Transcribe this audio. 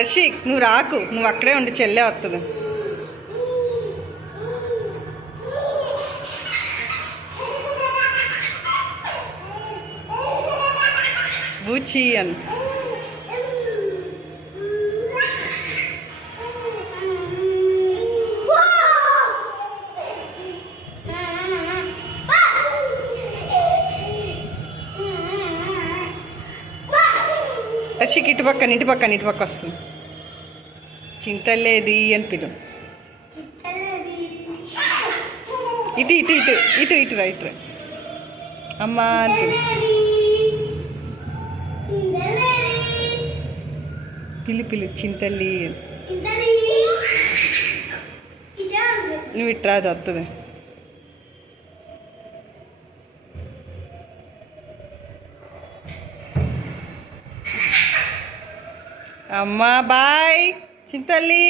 దర్శిక్ నువ్వు రాకు, నువ్వు అక్కడే ఉండి, చెల్లె వస్తుంది. బూచి అని దర్శిక్ ఇటు పక్కన వస్తుంది. చింతలేది అని పిలు. ఇటు ఇటు ఇటు ఇటు ఇటు రా, ఇటు రా అమ్మా అని పిలు. చింతల్లి నువ్వు ఇట్రా, అది వస్తుంది. అమ్మా బాయ్ చింతల్లి.